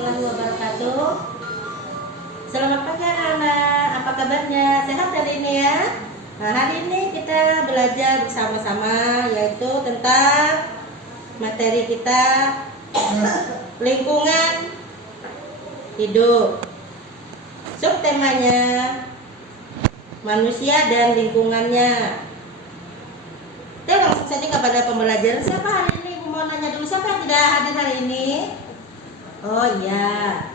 warahmatullahi wabarakatuh. Selamat pagi anak-anak, apa kabarnya? Sehat hari ini ya? Nah, hari ini kita belajar bersama-sama yaitu tentang materi kita lingkungan hidup. Subtemanya manusia dan lingkungannya. Kita langsung saja kepada pembelajaran. Siapa hari ini? Mau nanya dulu, siapa yang tidak hadir hari ini? Oh iya.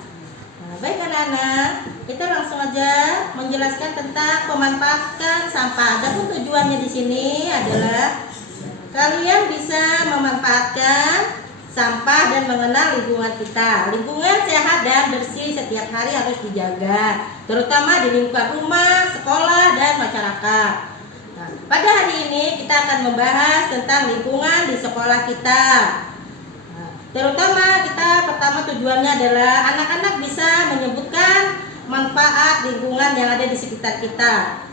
Nah, baik anak-anak, kita langsung aja menjelaskan tentang pemanfaatan sampah. Adapun tujuannya di sini adalah kalian bisa memanfaatkan sampah dan mengenal lingkungan kita. Lingkungan sehat dan bersih setiap hari harus dijaga, terutama di lingkungan rumah, sekolah, dan masyarakat. Nah, pada hari ini kita akan membahas tentang lingkungan di sekolah kita. Nah, terutama kita pertama tujuannya adalah anak-anak bisa menyebutkan manfaat lingkungan yang ada di sekitar kita.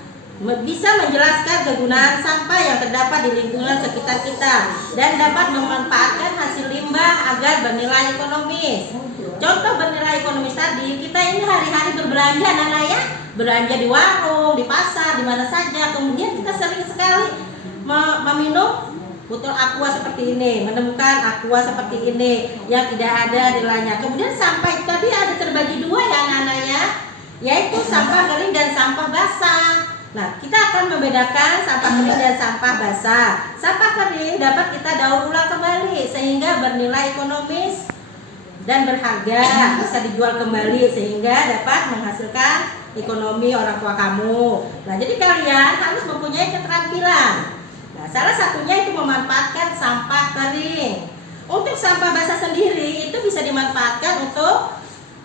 Bisa menjelaskan kegunaan sampah yang terdapat di lingkungan sekitar kita dan dapat memanfaatkan hasil limbah agar bernilai ekonomis. Contoh bernilai ekonomis tadi, kita ini hari-hari berbelanja anak-anak ya, belanja di warung, di pasar, di mana saja. Kemudian kita sering sekali meminum botol aqua seperti ini, menemukan aqua seperti ini yang tidak ada nilainya. Kemudian sampah itu tadi ada terbagi dua ya anak-anak ya, yaitu sampah kering dan sampah basah. Nah, kita akan membedakan sampah kering dan sampah basah. Sampah kering dapat kita daur ulang kembali sehingga bernilai ekonomis dan berharga, bisa dijual kembali sehingga dapat menghasilkan ekonomi orang tua kamu. Nah, jadi kalian harus mempunyai keterampilan. Nah, salah satunya itu memanfaatkan sampah kering. Untuk sampah basah sendiri itu bisa dimanfaatkan untuk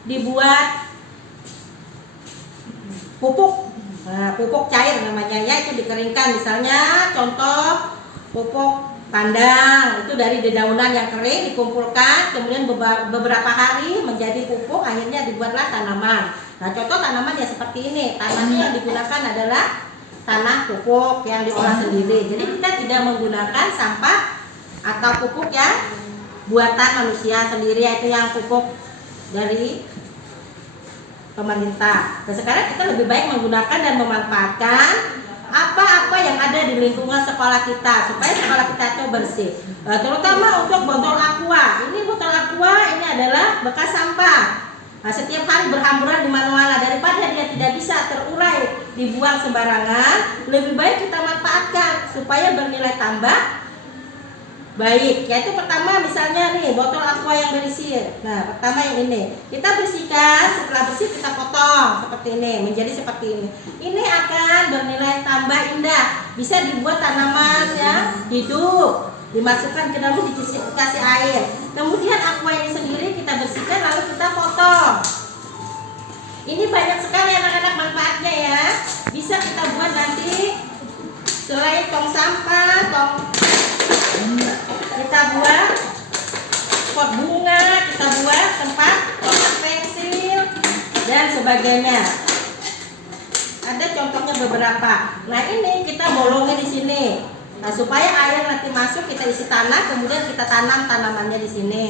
dibuat pupuk. Nah, pupuk cair namanya ya, itu dikeringkan. Misalnya contoh pupuk kandang, itu dari dedaunan yang kering dikumpulkan, kemudian beberapa hari menjadi pupuk, akhirnya dibuatlah tanaman. Nah, contoh tanaman ya seperti ini. Tanahnya yang digunakan adalah tanah pupuk yang diolah sendiri. Jadi kita tidak menggunakan sampah atau pupuk yang buatan manusia sendiri, yaitu yang pupuk dari pemerintah. Nah, sekarang kita lebih baik menggunakan dan memanfaatkan apa-apa yang ada di lingkungan sekolah kita supaya sekolah kita itu bersih. Terutama untuk botol aqua. Ini botol aqua ini adalah bekas sampah. Nah, setiap hari berhamburan di mana-mana, daripada dia tidak bisa terurai dibuang sembarangan, lebih baik kita manfaatkan supaya bernilai tambah baik. Yaitu pertama misalnya nih botol aqua yang berisi. Nah, pertama yang ini kita bersihkan, setelah bersih kita potong seperti ini menjadi seperti ini. Ini akan bernilai tambah indah, bisa dibuat tanaman ya hidup, dimasukkan ke dalam, dikasih air. Kemudian aqua ini sendiri kita bersihkan lalu kita potong. Ini banyak sekali anak-anak manfaatnya ya. Bisa kita buat nanti selain tong sampah, kita buat pot bunga, kita buat tempat kotak pensil dan sebagainya. Ada contohnya beberapa. Nah, ini kita bolongin di sini. Nah, supaya air nanti masuk, kita isi tanah, kemudian kita tanam tanamannya di sini.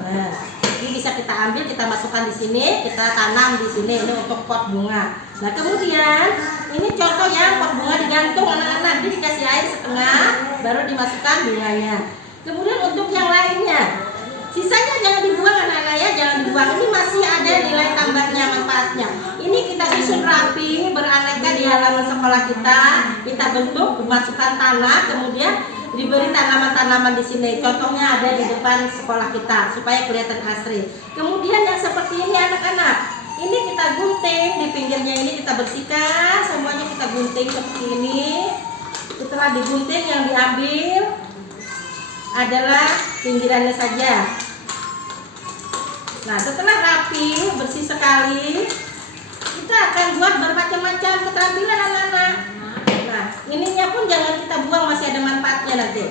Nah, ini bisa kita ambil, kita masukkan di sini, kita tanam di sini. Ini untuk pot bunga. Nah, kemudian ini contoh yang pot bunga digantung anak-anak, nanti dikasih air setengah, baru dimasukkan bunganya. Kemudian untuk yang lainnya, sisanya jangan dibuang anak-anak ya, jangan dibuang. Ini masih ada nilai tambahnya, manfaatnya. Ini kita susun rapi, beraneka di halaman sekolah kita. Kita bentuk, masukkan tanah, kemudian diberi tanaman-tanaman di sini. Contohnya ada di depan sekolah kita supaya kelihatan asri. Kemudian yang seperti ini anak-anak, ini kita gunting, di pinggirnya ini kita bersihkan, semuanya kita gunting seperti ini. Setelah digunting, yang diambil adalah pinggirannya saja. Nah, setelah rapi, bersih sekali, kita akan buat bermacam-macam keterampilan anak-anak. Nah, ininya pun jangan kita buang, masih ada manfaatnya nanti.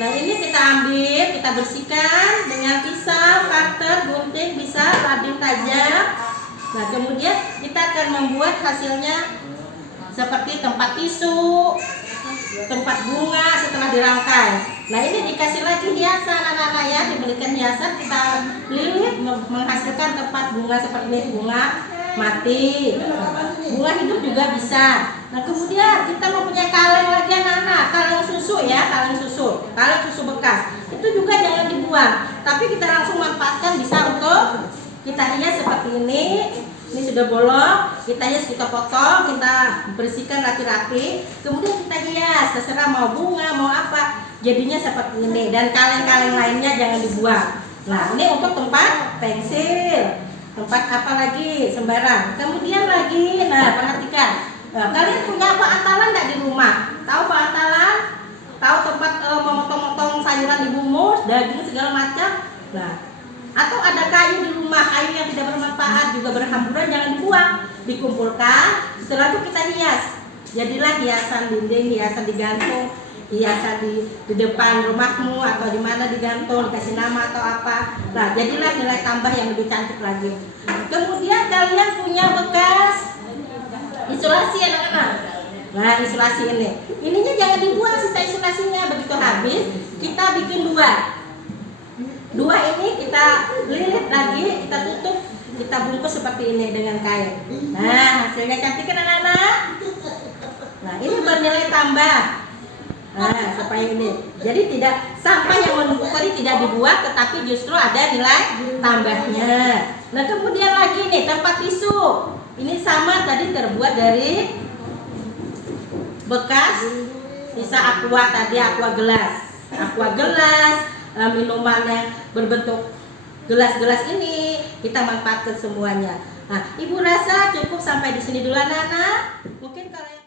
Nah, ini kita ambil, kita bersihkan dengan pisau, cutter, gunting, bisa rading tajam. Nah, kemudian kita akan membuat hasilnya seperti tempat tisu, tempat bunga setelah dirangkai. Nah ini dikasih lagi hiasan anak-anak ya, diberikan hiasan, kita lilit menghasilkan tempat bunga seperti ini, bunga mati, bunga hidup juga bisa. Nah kemudian kita mempunyai kaleng lagi anak-anak, kaleng susu ya, kaleng susu bekas. Itu juga jangan dibuang, tapi kita langsung manfaatkan, bisa untuk kita hias seperti ini. Ini sudah bolong, kita hias, kita potong, kita bersihkan rapi-rapi, kemudian kita hias, terserah mau bunga, mau apa, jadinya seperti ini. Dan kaleng-kaleng lainnya jangan dibuang. Nah ini untuk tempat pensil, tempat apa lagi sembarang. Kemudian lagi, nah perhatikan, nah, kalian punya batalan enggak di rumah? Tahu batalan? Tahu tempat memotong-motong sayuran dibungkus, daging segala macam. Nah, atau ada kayu di rumah, kayu yang tidak bermanfaat juga berhamburan, jangan dibuang, dikumpulkan. Setelah itu kita hias, jadilah hiasan dinding, hiasan digantung, hiasan di depan rumahmu atau di mana digantung, dikasih nama atau apa. Nah jadilah nilai tambah yang lebih cantik lagi. Kemudian kalian punya bekas isolasi anak-anak. Nah isolasi ininya jangan dibuang, sisa isolasinya. Begitu habis kita bikin dua ini kita lilit lagi, kita tutup, kita bungkus seperti ini dengan kain. Nah hasilnya cantik kan anak-anak. Nah ini bernilai tambah. Nah seperti ini. Jadi tidak sampah yang menumpuk tadi tidak dibuang, tetapi justru ada nilai tambahnya. Nah kemudian lagi nih tempat tisu. Ini sama tadi terbuat dari bekas sisa aqua tadi, aqua gelas, minuman yang berbentuk gelas-gelas ini kita manfaatkan semuanya. Nah, ibu rasa cukup sampai di sini dulu anak-anak. Mungkin kalau yang